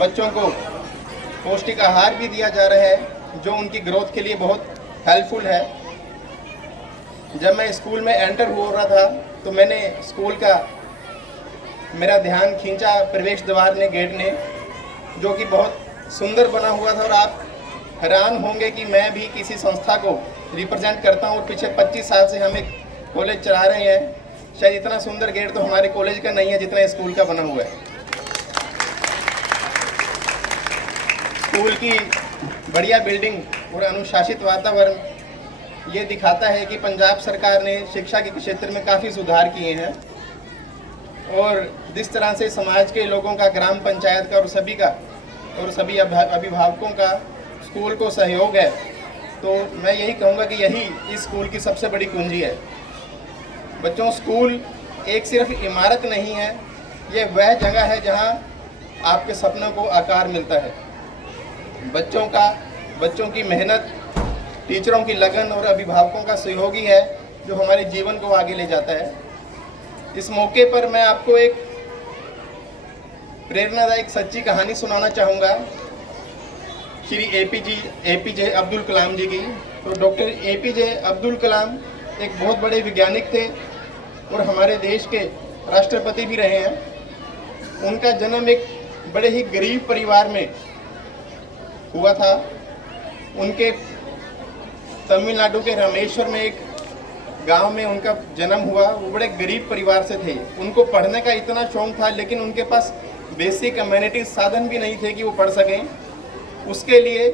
बच्चों को पौष्टिक आहार भी दिया जा रहा है जो उनकी ग्रोथ के लिए बहुत हेल्पफुल है। जब मैं स्कूल में एंटर हो रहा था तो मैंने स्कूल का मेरा ध्यान खींचा प्रवेश द्वार ने, गेट ने, जो कि बहुत सुंदर बना हुआ था। और आप हैरान होंगे कि मैं भी किसी संस्था को रिप्रेजेंट करता हूँ और पीछे 25 साल से हम एक कॉलेज चला रहे हैं। शायद इतना सुंदर गेट तो हमारे कॉलेज का नहीं है जितना स्कूल का बना हुआ है। स्कूल की बढ़िया बिल्डिंग और अनुशासित वातावरण ये दिखाता है कि पंजाब सरकार ने शिक्षा के क्षेत्र में काफ़ी सुधार किए हैं। और जिस तरह से समाज के लोगों का, ग्राम पंचायत का और सभी अभिभावकों का स्कूल को सहयोग है, तो मैं यही कहूँगा कि यही इस स्कूल की सबसे बड़ी कुंजी है। बच्चों, स्कूल एक सिर्फ इमारत नहीं है, ये वह जगह है जहाँ आपके सपनों को आकार मिलता है। बच्चों की मेहनत, टीचरों की लगन और अभिभावकों का सहयोग ही है जो हमारे जीवन को आगे ले जाता है। इस मौके पर मैं आपको एक प्रेरणादायक सच्ची कहानी सुनाना चाहूँगा श्री एपीजे अब्दुल कलाम जी की। तो डॉक्टर एपीजे अब्दुल कलाम एक बहुत बड़े वैज्ञानिक थे और हमारे देश के राष्ट्रपति भी रहे हैं। उनका जन्म एक बड़े ही गरीब परिवार में हुआ था। उनके तमिलनाडु के रामेश्वर में एक गांव में उनका जन्म हुआ। वो बड़े गरीब परिवार से थे। उनको पढ़ने का इतना शौक था, लेकिन उनके पास बेसिक कम्युनिटी साधन भी नहीं थे कि वो पढ़ सकें। उसके लिए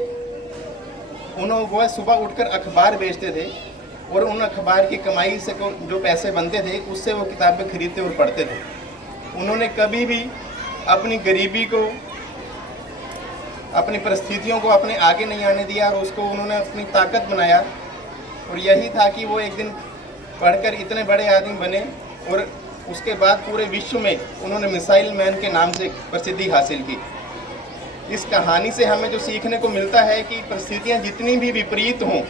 वो सुबह उठकर अखबार बेचते थे और उन अखबार की कमाई से जो पैसे बनते थे उससे वो किताबें खरीदते और पढ़ते थे। उन्होंने कभी भी अपनी गरीबी को, अपनी परिस्थितियों को अपने आगे नहीं आने दिया और उसको उन्होंने अपनी ताकत बनाया। और यही था कि वो एक दिन पढ़कर इतने बड़े आदमी बने और उसके बाद पूरे विश्व में उन्होंने मिसाइल मैन के नाम से प्रसिद्धि हासिल की। इस कहानी से हमें जो सीखने को मिलता है कि परिस्थितियाँ जितनी भी विपरीत हों,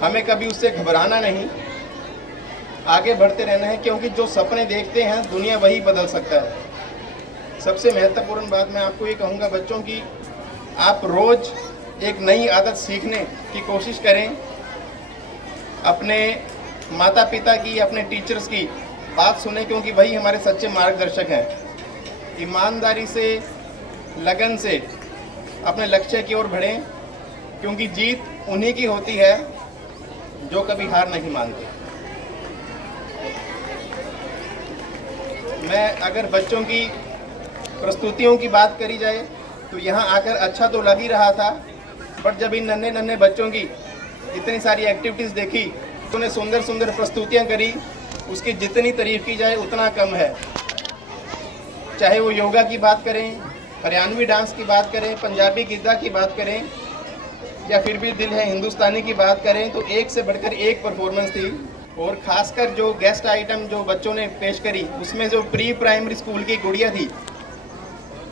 हमें कभी उससे घबराना नहीं, आगे बढ़ते रहना है, क्योंकि जो सपने देखते हैं दुनिया वही बदल सकता है। सबसे महत्वपूर्ण बात मैं आपको ये कहूँगा बच्चों की, आप रोज़ एक नई आदत सीखने की कोशिश करें। अपने माता पिता की, अपने टीचर्स की बात सुने, क्योंकि वही हमारे सच्चे मार्गदर्शक हैं। ईमानदारी से, लगन से अपने लक्ष्य की ओर बढ़ें, क्योंकि जीत उन्हीं की होती है जो कभी हार नहीं मानते। मैं अगर बच्चों की प्रस्तुतियों की बात करी जाए तो यहाँ आकर अच्छा तो लग ही रहा था, बट जब इन नन्हे नन्हे बच्चों की इतनी सारी एक्टिविटीज़ देखी, तो उन्हें सुंदर सुंदर प्रस्तुतियाँ करी, उसकी जितनी तारीफ की जाए उतना कम है। चाहे वो योगा की बात करें, हरियाणवी डांस की बात करें, पंजाबी गिद्दा की बात करें, या फिर भी दिल है हिंदुस्तानी की बात करें, तो एक से बढ़कर एक परफॉर्मेंस थी। और ख़ासकर जो गेस्ट आइटम जो बच्चों ने पेश करी, उसमें जो प्री प्राइमरी स्कूल की गुड़िया थी,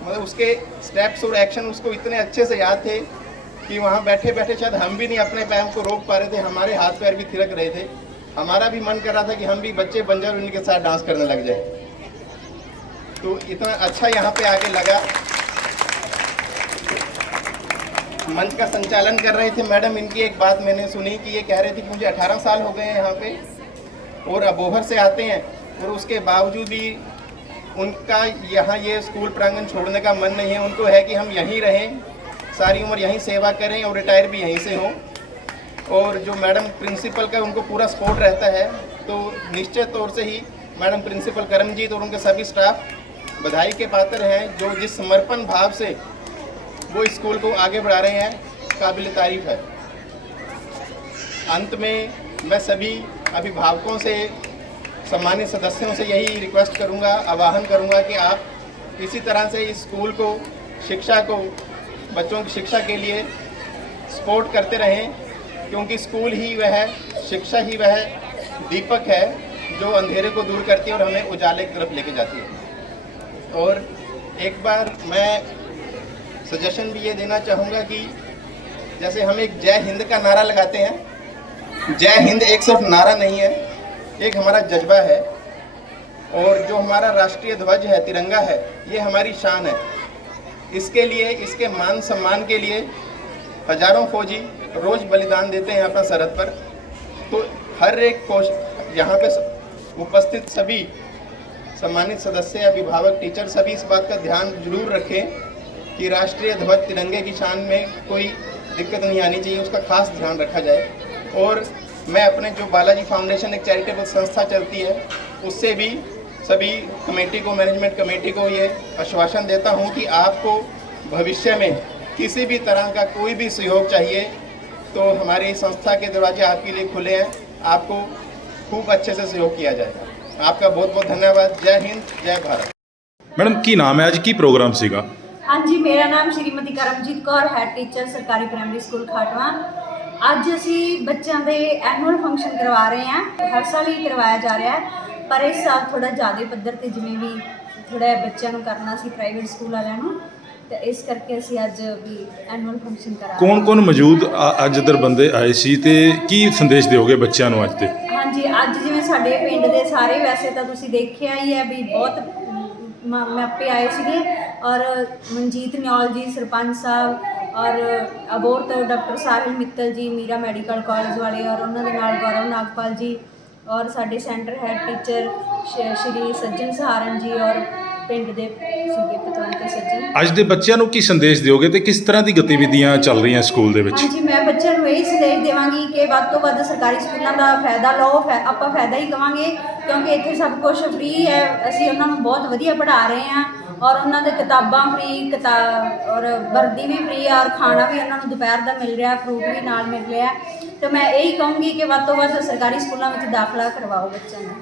मतलब उसके स्टेप्स और एक्शन उसको इतने अच्छे से याद थे कि वहाँ बैठे बैठे शायद हम भी नहीं अपने पैरों को रोक पा रहे थे, हमारे हाथ पैर भी थिरक रहे थे। हमारा भी मन कर रहा था कि हम भी बच्चे बन जाए और उनके साथ डांस करने लग जाए। तो इतना अच्छा यहाँ पे आके लगा। मंच का संचालन कर रहे थे मैडम, इनकी एक बात मैंने सुनी कि ये कह रहे थे कि मुझे 18 साल हो गए हैं यहाँ पे और अबोहर से आते हैं, और उसके बावजूद भी उनका यहाँ ये स्कूल प्रांगण छोड़ने का मन नहीं है। उनको है कि हम यहीं रहें, सारी उम्र यहीं सेवा करें और रिटायर भी यहीं से हों। और जो मैडम प्रिंसिपल का उनको पूरा सपोर्ट रहता है, तो निश्चित तौर से ही मैडम प्रिंसिपल करमजीत और उनके सभी स्टाफ बधाई के पात्र हैं, जो जिस समर्पण भाव से वो इस स्कूल को आगे बढ़ा रहे हैं, काबिल तारीफ है। अंत में मैं सभी अभिभावकों से, सम्मानित सदस्यों से यही रिक्वेस्ट करूंगा, आह्वान करूंगा कि आप इसी तरह से इस स्कूल को, शिक्षा को, बच्चों की शिक्षा के लिए सपोर्ट करते रहें, क्योंकि स्कूल ही वह, शिक्षा ही वह दीपक है जो अंधेरे को दूर करती है और हमें उजाले की तरफ लेके जाती है। और एक बार मैं सजेशन भी ये देना चाहूँगा कि जैसे हम एक जय हिंद का नारा लगाते हैं, जय हिंद एक सिर्फ नारा नहीं है, एक हमारा जज्बा है। और जो हमारा राष्ट्रीय ध्वज है, तिरंगा है, ये हमारी शान है। इसके लिए, इसके मान सम्मान के लिए हजारों फौजी रोज बलिदान देते हैं अपना सरहद पर। तो हर एक यहाँ पे उपस्थित सभी सम्मानित सदस्य, अभिभावक, टीचर सभी इस बात का ध्यान जरूर रखें कि राष्ट्रीय ध्वज तिरंगे की शान में कोई दिक्कत नहीं आनी चाहिए, उसका खास ध्यान रखा जाए। और मैं अपने जो बालाजी फाउंडेशन एक चैरिटेबल संस्था चलती है, उससे भी सभी कमेटी को, मैनेजमेंट कमेटी को ये आश्वासन देता हूँ कि आपको भविष्य में किसी भी तरह का कोई भी सहयोग चाहिए तो हमारी संस्था के दरवाजे आपके लिए खुले हैं, आपको खूब अच्छे से सहयोग किया जाएगा। आपका बहुत बहुत धन्यवाद। जय हिंद, जय भारत। मैडम की नाम है, आज की प्रोग्राम सीगा? हाँ जी, मेरा नाम श्रीमती करमजीत कौर, हैड टीचर सरकारी प्राइमरी ਸਕੂਲ ਖਾਟਵਾ। ਅੱਜ ਅਸੀਂ ਬੱਚਿਆਂ ਦੇ ਐਨੂਅਲ ਫੰਕਸ਼ਨ ਕਰਵਾ ਰਹੇ ਹਾਂ। ਹਰ ਸਾਲ ਹੀ ਕਰਵਾਇਆ ਜਾ ਰਿਹਾ ਹੈ, ਪਰ ਇਸ ਸਾਲ ਥੋੜਾ ਜ਼ਿਆਦਾ ਪੱਧਰ ਤੇ ਜਿਵੇਂ ਵੀ ਥੋੜਾ ਬੱਚਿਆਂ ਨੂੰ ਕਰਨਾ ਸੀ ਪ੍ਰਾਈਵੇਟ ਸਕੂਲ ਵਾਲਿਆਂ ਨੂੰ, ਤੇ ਇਸ ਕਰਕੇ ਅਸੀਂ ਅੱਜ ਵੀ ਐਨੂਅਲ ਫੰਕਸ਼ਨ ਕਰਾ ਰਹੇ ਹਾਂ। ਕੌਣ ਮੌਜੂਦ ਅੱਜ ਇੱਧਰ ਬੰਦੇ ਆਏ ਸੀ ਤੇ ਕੀ ਸੰਦੇਸ਼ ਦਿਓਗੇ ਬੱਚਿਆਂ ਨੂੰ ਅੱਜ ਤੇ? ਹਾਂਜੀ, ਅੱਜ ਜਿਵੇਂ ਸਾਡੇ ਪਿੰਡ ਦੇ ਸਾਰੇ, ਵੈਸੇ ਤਾਂ ਤੁਸੀਂ ਦੇਖਿਆ ਹੀ ਹੈ ਵੀ ਬਹੁਤ ਮਾਪੇ ਆਏ ਸੀਗੇ, ਔਰ ਮਨਜੀਤ ਨਿਓਲ ਜੀ ਸਰਪੰਚ ਸਾਹਿਬ, ਔਰ ਅਬੋਹਰ ਤੋਂ ਡਾਕਟਰ ਸਾਹਿਲ ਮਿੱਤਲ ਜੀ ਮੀਰਾ ਮੈਡੀਕਲ ਕਾਲਜ ਵਾਲੇ, ਔਰ ਉਹਨਾਂ ਦੇ ਨਾਲ ਗੌਰਵ ਨਾਗਪਾਲ ਜੀ, ਔਰ ਸਾਡੇ ਸੈਂਟਰ ਹੈਡ ਟੀਚਰ ਸ਼੍ਰੀ ਸੱਜਣ ਸਹਾਰਨ ਜੀ, ਔਰ ਪਿੰਡ ਦੇ ਸੀਗੇ ਪਤਵੰਤ ਸੱਜਣ। ਅੱਜ ਦੇ ਬੱਚਿਆਂ ਨੂੰ ਕੀ ਸੰਦੇਸ਼ ਦਿਓਗੇ ਤੇ ਕਿਸ ਤਰ੍ਹਾਂ ਦੀ ਗਤੀਵਿਧੀਆਂ ਚੱਲ ਰਹੀਆਂ ਸਕੂਲ ਦੇ ਵਿੱਚ? ਹਾਂਜੀ, ਮੈਂ ਬੱਚਿਆਂ ਨੂੰ ਇਹੀ ਸੰਦੇਸ਼ ਦੇਵਾਂਗੀ ਕਿ ਵੱਧ ਤੋਂ ਵੱਧ ਸਰਕਾਰੀ ਸਕੂਲਾਂ ਦਾ ਫਾਇਦਾ ਲਓ। ਆਪਾਂ ਫਾਇਦਾ ਹੀ ਕਵਾਂਗੇ ਕਿਉਂਕਿ ਇੱਥੇ ਸਭ ਕੁਝ ਫ੍ਰੀ ਹੈ। ਅਸੀਂ ਉਹਨਾਂ ਨੂੰ ਬਹੁਤ ਵਧੀਆ ਪੜ੍ਹਾ ਰਹੇ ਹਾਂ, ਔਰ ਉਹਨਾਂ ਦੇ ਕਿਤਾਬਾਂ ਫ੍ਰੀ, ਔਰ ਵਰਦੀ ਵੀ ਫ੍ਰੀ ਆ, ਔਰ ਖਾਣਾ ਵੀ ਉਹਨਾਂ ਨੂੰ ਦੁਪਹਿਰ ਦਾ ਮਿਲ ਰਿਹਾ, ਫਰੂਟ ਵੀ ਨਾਲ ਮਿਲ ਰਿਹਾ। ਤੇ ਮੈਂ ਇਹੀ ਕਹੂੰਗੀ ਕਿ ਵੱਧ ਤੋਂ ਵੱਧ ਸਰਕਾਰੀ ਸਕੂਲਾਂ ਵਿੱਚ ਦਾਖਲਾ ਕਰਵਾਓ ਬੱਚਿਆਂ ਨੂੰ।